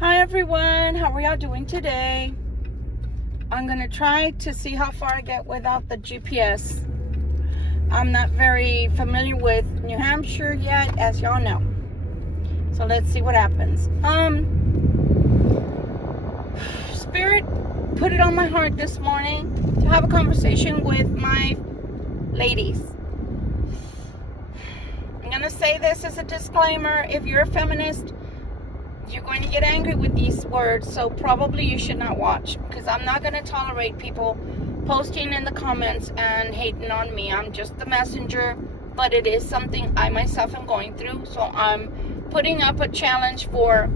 Hi everyone, how are y'all doing today? I'm gonna try to see how far I get without the GPS. I'm not very familiar with New Hampshire yet, as y'all know. So let's see what happens. Spirit put it on my heart this morning to have a conversation with my ladies. I'm gonna say this as a disclaimer. If you're a feminist, you're going to get angry with these words, so probably you should not watch, because I'm not going to tolerate people posting in the comments and hating on me. I'm just the messenger, but it is something I myself am going through. So I'm putting up a challenge for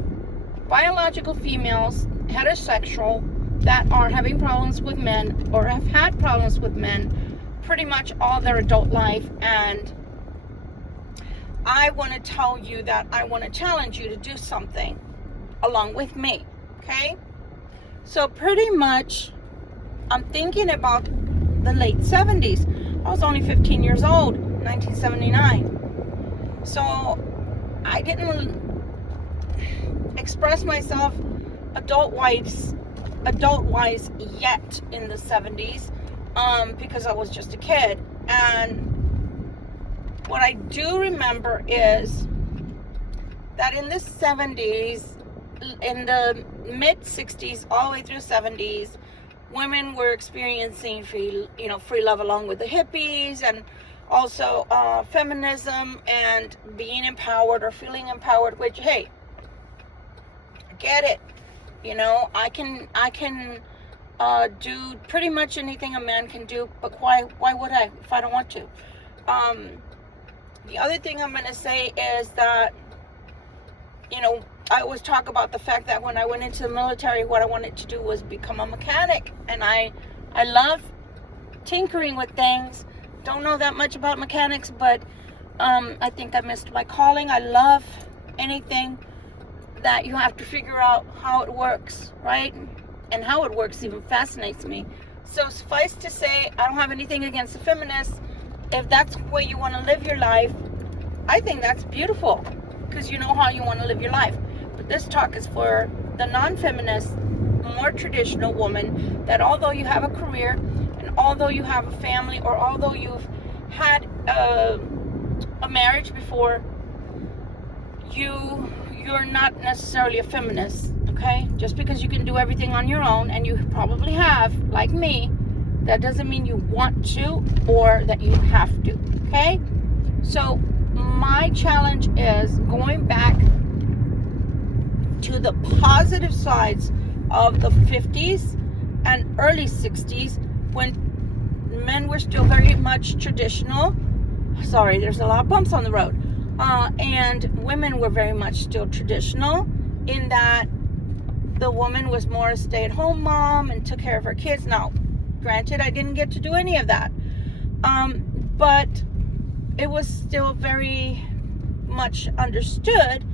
biological females, heterosexual, that are having problems with men or have had problems with men pretty much all their adult life. And I want to tell you that I want to challenge you to do something along with me, okay? So pretty much, I'm thinking about the late 70s. I was only 15 years old, 1979. So I didn't express myself adult-wise yet in the 70s, because I was just a kid. And what I do remember is that in the 70s, in the mid 60s, all the way through 70s, women were experiencing free love along with the hippies, and also feminism and being empowered or feeling empowered. Which, hey, I get it. I can do pretty much anything a man can do, but why would I if I don't want to? The other thing I'm going to say is that, I always talk about the fact that when I went into the military, what I wanted to do was become a mechanic. And I love tinkering with things. Don't know that much about mechanics, but I think I missed my calling. I love anything that you have to figure out how it works, right? And how it works even fascinates me. So suffice to say, I don't have anything against the feminists. If that's the way you want to live your life, I think that's beautiful, because you know how you want to live your life. But this talk is for the non-feminist, more traditional woman, that although you have a career, and although you have a family, or although you've had a marriage before, you're not necessarily a feminist, okay? Just because you can do everything on your own, and you probably have, like me, that doesn't mean you want to or that you have to, okay? So my challenge is going back to the positive sides of the 50s and early 60s, when men were still very much traditional. Sorry, there's a lot of bumps on the road. And women were very much still traditional, in that the woman was more a stay-at-home mom and took care of her kids. Now, granted, I didn't get to do any of that. But it was still very much understood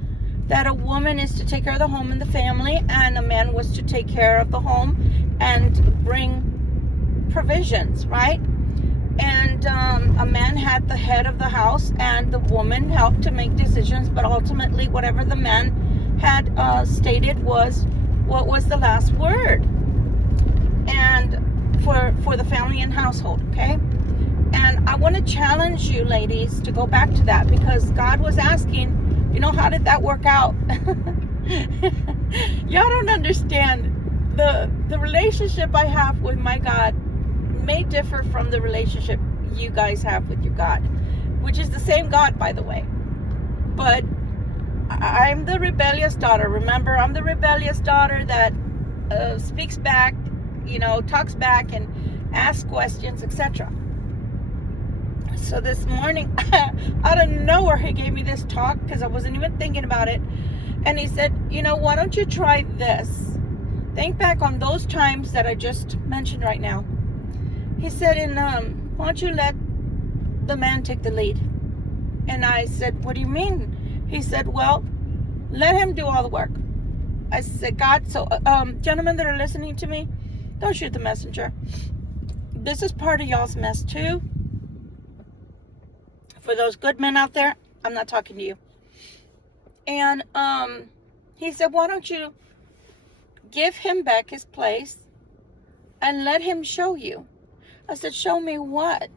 that a woman is to take care of the home and the family, and a man was to take care of the home and bring provisions, right? And a man had the head of the house, and the woman helped to make decisions, but ultimately whatever the man had stated was what was the last word, and for the family and household, okay? And I want to challenge you ladies to go back to that, because God was asking, how did that work out? Y'all don't understand. The relationship I have with my God may differ from the relationship you guys have with your God, which is the same God, by the way. But I'm the rebellious daughter. Remember, I'm the rebellious daughter that speaks back, talks back and asks questions, etc. So this morning, out of nowhere, he gave me this talk, because I wasn't even thinking about it. And he said, why don't you try this? Think back on those times that I just mentioned right now. He said, why don't you let the man take the lead? And I said, what do you mean? He said, well, let him do all the work. I said, God, so gentlemen that are listening to me, don't shoot the messenger. This is part of y'all's mess too. For those good men out there, I'm not talking to you. And he said, why don't you give him back his place and let him show you. I said, show me what?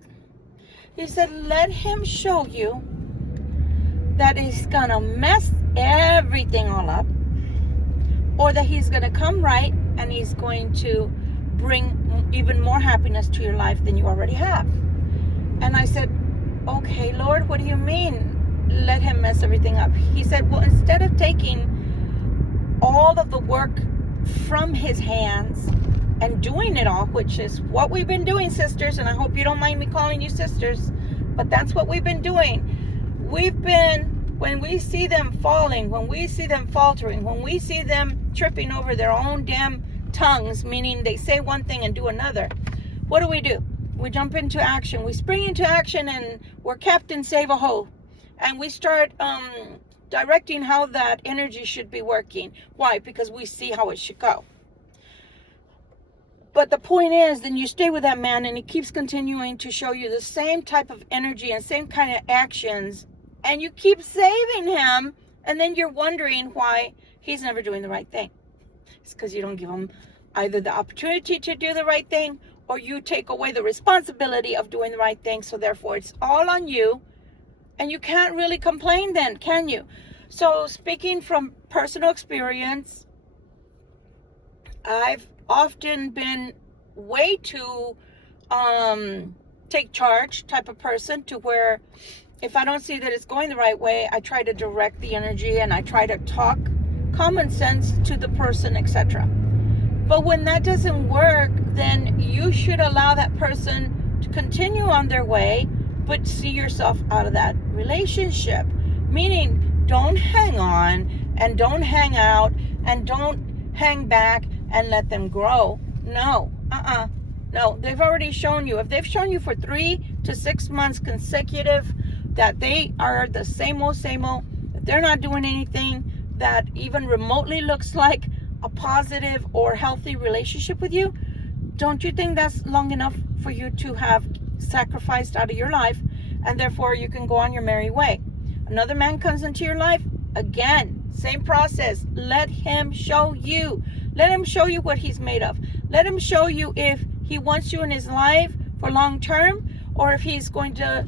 He said, let him show you that he's gonna mess everything all up, or that he's gonna come right and he's going to bring even more happiness to your life than you already have. And I said, okay, Lord, what do you mean let him mess everything up? He said, well, instead of taking all of the work from his hands and doing it all, which is what we've been doing, sisters, and I hope you don't mind me calling you sisters, but that's what we've been doing. When we see them falling, when we see them faltering, when we see them tripping over their own damn tongues, meaning they say one thing and do another, what do? We jump into action. We spring into action and we're Captain Save-A-Ho. And we start directing how that energy should be working. Why? Because we see how it should go. But the point is, then you stay with that man and he keeps continuing to show you the same type of energy and same kind of actions, and you keep saving him, and then you're wondering why he's never doing the right thing. It's because you don't give him either the opportunity to do the right thing, or you take away the responsibility of doing the right thing, so therefore it's all on you, and you can't really complain then, can you? So speaking from personal experience, I've often been way too take charge type of person, to where if I don't see that it's going the right way, I try to direct the energy and I try to talk common sense to the person, etc. But when that doesn't work, then you should allow that person to continue on their way, but see yourself out of that relationship. Meaning, don't hang on and don't hang out and don't hang back and let them grow. No, no, they've already shown you. If they've shown you for 3 to 6 months consecutive that they are the same old, that they're not doing anything that even remotely looks like a positive or healthy relationship with you, don't you think that's long enough for you to have sacrificed out of your life, and therefore you can go on your merry way? Another man comes into your life, again, same process. Let him show you. Let him show you what he's made of. Let him show you if he wants you in his life for long term, or if he's going to,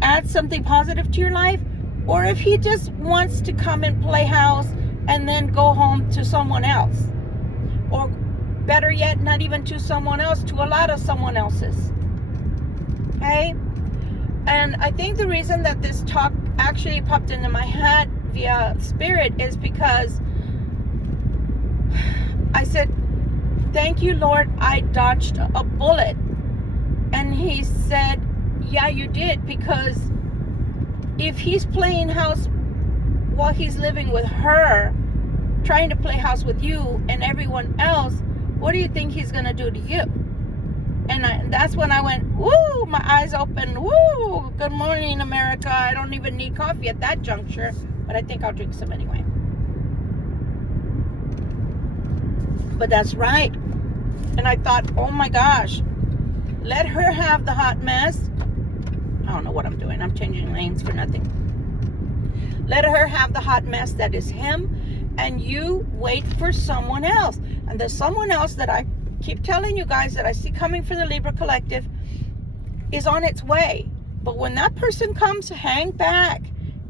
add something positive to your life, or if he just wants to come and play house and then go home to someone else. Or better yet, not even to someone else, to a lot of someone else's. Okay? And I think the reason that this talk actually popped into my head via spirit is because I said, thank you, Lord, I dodged a bullet. And he said, yeah, you did, because if he's playing house while he's living with her, trying to play house with you and everyone else, what do you think he's going to do to you? And that's when I went, woo, my eyes open, woo, good morning, America. I don't even need coffee at that juncture, but I think I'll drink some anyway. But that's right. And I thought, oh my gosh, let her have the hot mess. I don't know what I'm doing. I'm changing lanes for nothing. Let her have the hot mess that is him, and you wait for someone else. And there's someone else that I keep telling you guys that I see coming for the Libra Collective is on its way. But when that person comes, hang back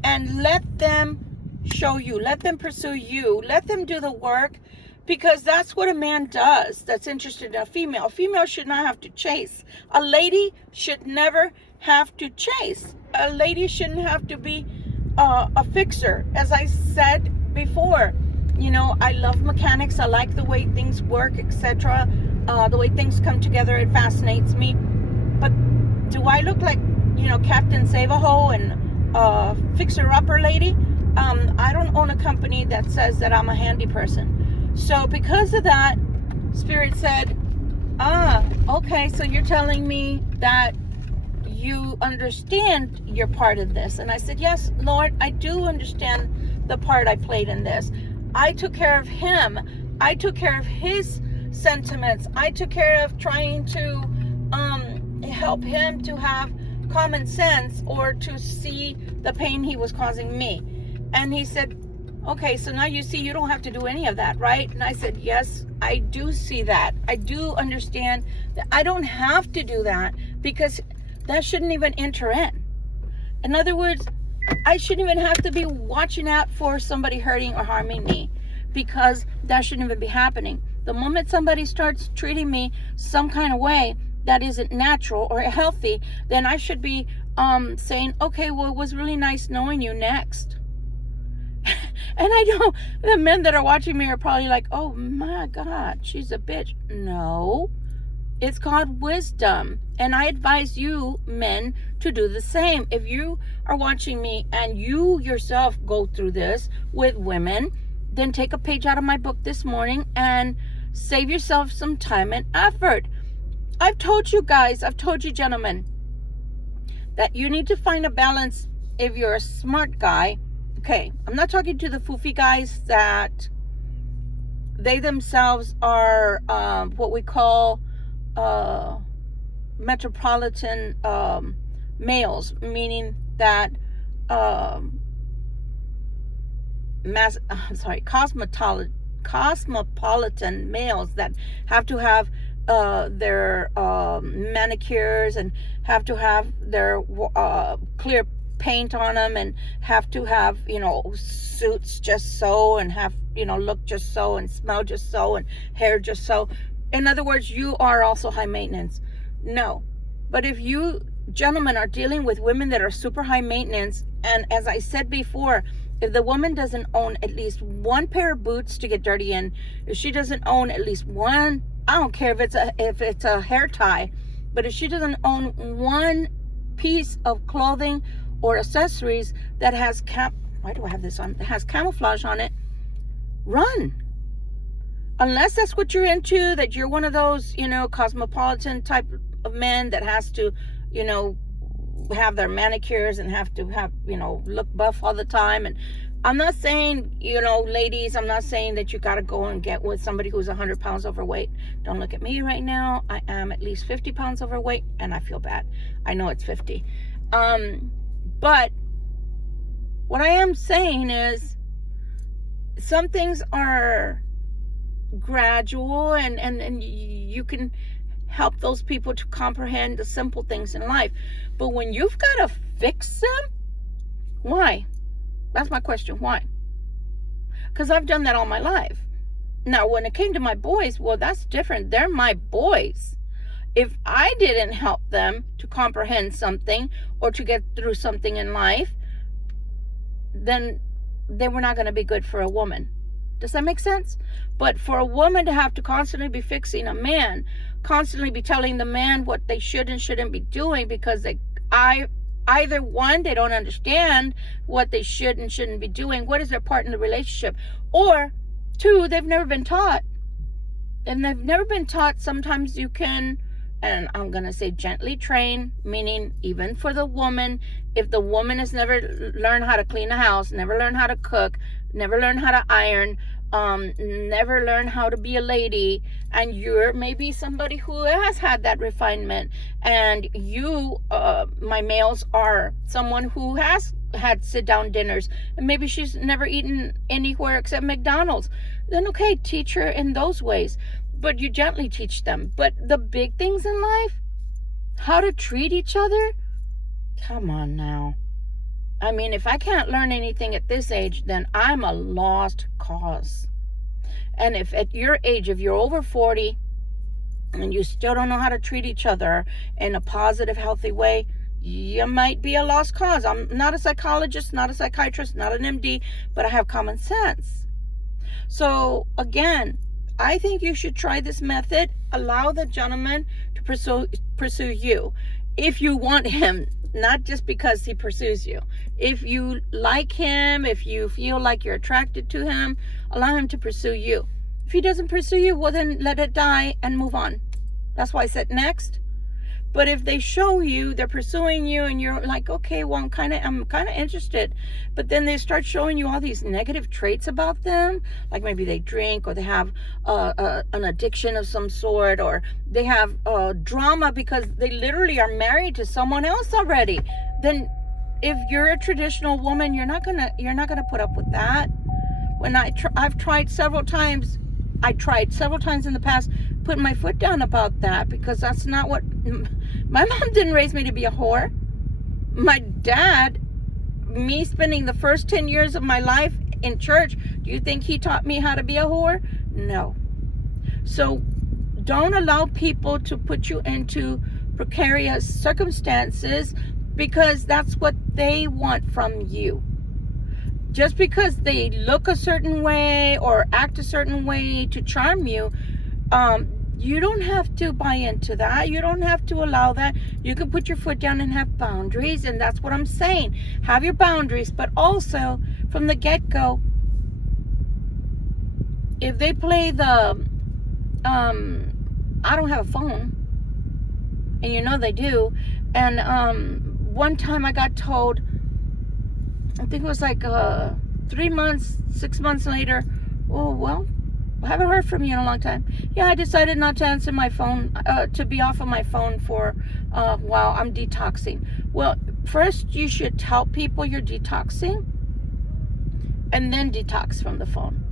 and let them show you. Let them pursue you. Let them do the work, because that's what a man does that's interested in a female. A female should not have to chase. A lady should never have to chase. A lady shouldn't have to be a fixer. As I said before, I love mechanics. I like the way things work, etc. The way things come together, it fascinates me. But do I look like, Captain Save-A-Ho and fixer-upper lady? I don't own a company that says that I'm a handy person. So because of that, Spirit said, okay, so you're telling me that you understand your part of this. And I said, yes, Lord, I do understand the part I played in this. I took care of him. I took care of his sentiments. I took care of trying to help him to have common sense, or to see the pain he was causing me. And he said, okay, so now you see you don't have to do any of that, right? And I said, yes, I do see that. I do understand that I don't have to do that because that shouldn't even enter in. In other words, I shouldn't even have to be watching out for somebody hurting or harming me because that shouldn't even be happening. The moment somebody starts treating me some kind of way that isn't natural or healthy, then I should be saying, okay, well, it was really nice knowing you, next. And I know the men that are watching me are probably like, oh my God, she's a bitch. No, it's called wisdom. And I advise you men to do the same. If you are watching me and you yourself go through this with women, then take a page out of my book this morning and save yourself some time and effort. I've told you guys, I've told you gentlemen, that you need to find a balance if you're a smart guy. Okay, I'm not talking to the foofy guys that they themselves are what we call metropolitan males, meaning that cosmopolitan males that have to have their manicures and have to have their clear paint on them and have to have, suits just so and have, look just so and smell just so and hair just so. In other words, you are also high maintenance. No. But if you gentlemen are dealing with women that are super high maintenance, and as I said before, if the woman doesn't own at least one pair of boots to get dirty in, if she doesn't own at least one, I don't care if it's a hair tie, but if she doesn't own one piece of clothing or accessories that has why do I have this on? That has camouflage on it, run. Unless that's what you're into, that you're one of those, cosmopolitan type of men that has to, have their manicures and have to have, look buff all the time. And I'm not saying, ladies, I'm not saying that you got to go and get with somebody who's 100 pounds overweight. Don't look at me right now. I am at least 50 pounds overweight and I feel bad. I know it's 50. But what I am saying is some things are gradual and you can help those people to comprehend the simple things in life. But when you've got to fix them, why? That's my question. Why? Because I've done that all my life. Now, when it came to my boys, well, that's different. They're my boys. If I didn't help them to comprehend something or to get through something in life, then they were not going to be good for a woman. Does that make sense? But for a woman to have to constantly be fixing a man, constantly be telling the man what they should and shouldn't be doing because either one, they don't understand what they should and shouldn't be doing. What is their part in the relationship? Or two, they've never been taught. And they've never been taught. Sometimes you can, and I'm going to say gently train, meaning even for the woman, if the woman has never learned how to clean a house, never learned how to cook, never learned how to iron, never learned how to be a lady, and you're maybe somebody who has had that refinement, and you, my males, are someone who has had sit-down dinners, and maybe she's never eaten anywhere except McDonald's, then okay, teach her in those ways. But you gently teach them. But the big things in life, how to treat each other, come on now. I mean, if I can't learn anything at this age, then I'm a lost cause. And if at your age, if you're over 40 and you still don't know how to treat each other in a positive, healthy way, you might be a lost cause. I'm not a psychologist, not a psychiatrist, not an MD, but I have common sense. So again, I think you should try this method. Allow the gentleman to pursue you. If you want him, not just because he pursues you. If you like him, if you feel like you're attracted to him, allow him to pursue you. If he doesn't pursue you, well then let it die and move on. That's why I said next. But if they show you they're pursuing you and you're like, okay, well, I'm kind of interested, but then they start showing you all these negative traits about them, like maybe they drink or they have an addiction of some sort, or they have drama because they literally are married to someone else already, then if you're a traditional woman, you're not gonna put up with that. when I've tried several times. I tried several times in the past putting my foot down about that, because that's not what my mom didn't raise me to be a whore. My dad, me spending the first 10 years of my life in church, do you think he taught me how to be a whore? No. So don't allow people to put you into precarious circumstances because that's what they want from you. Just because they look a certain way or act a certain way to charm you, you don't have to buy into that. You don't have to allow that. You can put your foot down and have boundaries, and that's what I'm saying. Have your boundaries, but also from the get-go, if they play the I don't have a phone, and you know they do, and one time I got told, I think it was like 3 months, 6 months later, oh, well, I haven't heard from you in a long time. Yeah, I decided not to answer my phone, to be off of my phone for while I'm detoxing. Well, first you should tell people you're detoxing and then detox from the phone,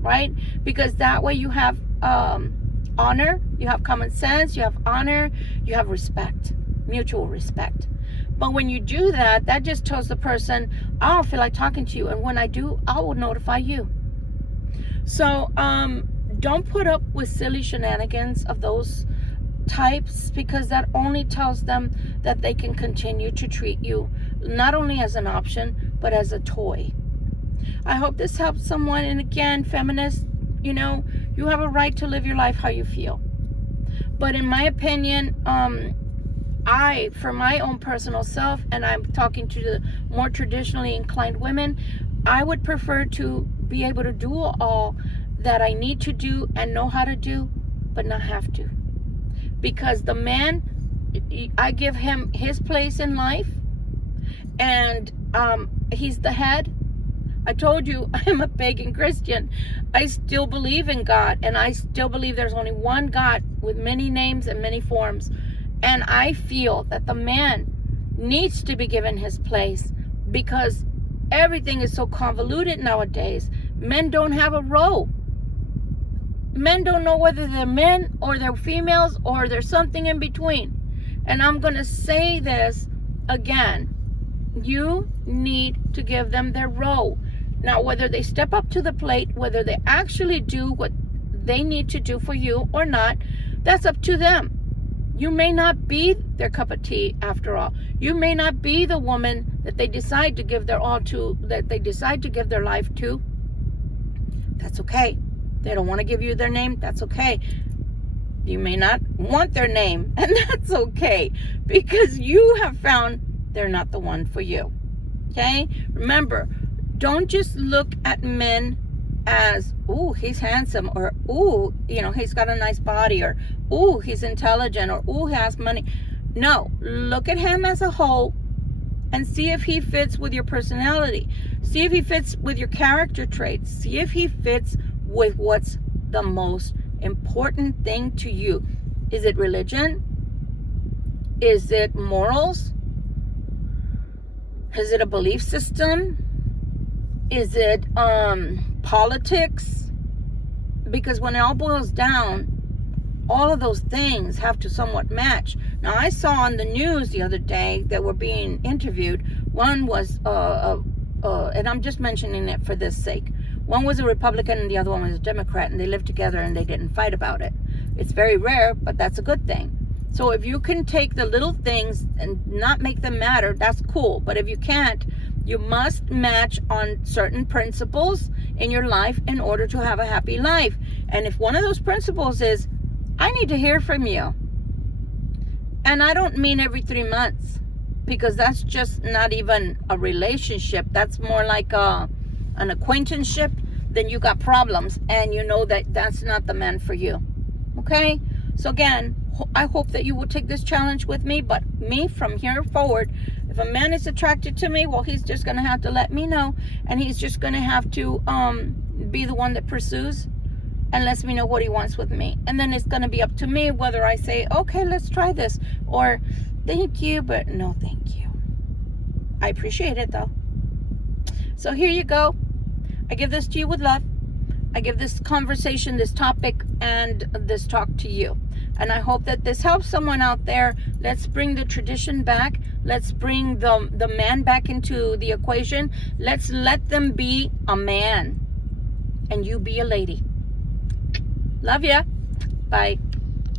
right? Because that way you have honor, you have common sense, you have honor, you have respect, mutual respect. But when you do that, that just tells the person, I don't feel like talking to you. And when I do, I will notify you. So don't put up with silly shenanigans of those types, because that only tells them that they can continue to treat you not only as an option, but as a toy. I hope this helps someone. And again, feminists, you know, you have a right to live your life how you feel. But in my opinion, for my own personal self, and I'm talking to the more traditionally inclined women, I would prefer to be able to do all that I need to do and know how to do, but not have to. Because the man, I give him his place in life, and he's the head. I told you I'm a pagan Christian. I still believe in God, and I still believe there's only one God with many names and many forms. And I feel that the man needs to be given his place, because everything is so convoluted nowadays. Men don't have a role. Men don't know whether they're men or they're females or there's something in between. And I'm going to say this again. You need to give them their role. Now, whether they step up to the plate, whether they actually do what they need to do for you or not, that's up to them. You may not be their cup of tea after all. You may not be the woman that they decide to give their all to, that they decide to give their life to. That's okay. They don't want to give you their name. That's okay. You may not want their name, and that's okay, because you have found they're not the one for you. Okay? Remember, don't just look at men as, ooh, he's handsome, or ooh, you know, he's got a nice body, or ooh, he's intelligent, or ooh, he has money. No, look at him as a whole and see if he fits with your personality. See if he fits with your character traits. See if he fits with what's the most important thing to you. Is it religion? Is it morals? Is it a belief system? Is it politics? Because when it all boils down, all of those things have to somewhat match. Now, I saw on the news the other day that were being interviewed. One was, and I'm just mentioning it for this sake. One was a Republican and the other one was a Democrat, and they lived together and they didn't fight about it. It's very rare, but that's a good thing. So if you can take the little things and not make them matter, that's cool. But if you can't, you must match on certain principles in your life in order to have a happy life. And if one of those principles is, I need to hear from you. And I don't mean every 3 months, because that's just not even a relationship. That's more like an acquaintanceship. Then you got problems, and you know that that's not the man for you. Okay? So again, I hope that you will take this challenge with me. But me, from here forward, if a man is attracted to me, well, he's just going to have to let me know. And he's just going to have to be the one that pursues and lets me know what he wants with me. And then it's going to be up to me whether I say, okay, let's try this, or thank you, but no thank you. I appreciate it, though. So here you go. I give this to you with love. I give this conversation, this topic, and this talk to you. And I hope that this helps someone out there. Let's bring the tradition back. Let's bring the man back into the equation. Let's let them be a man and you be a lady. Love ya. Bye.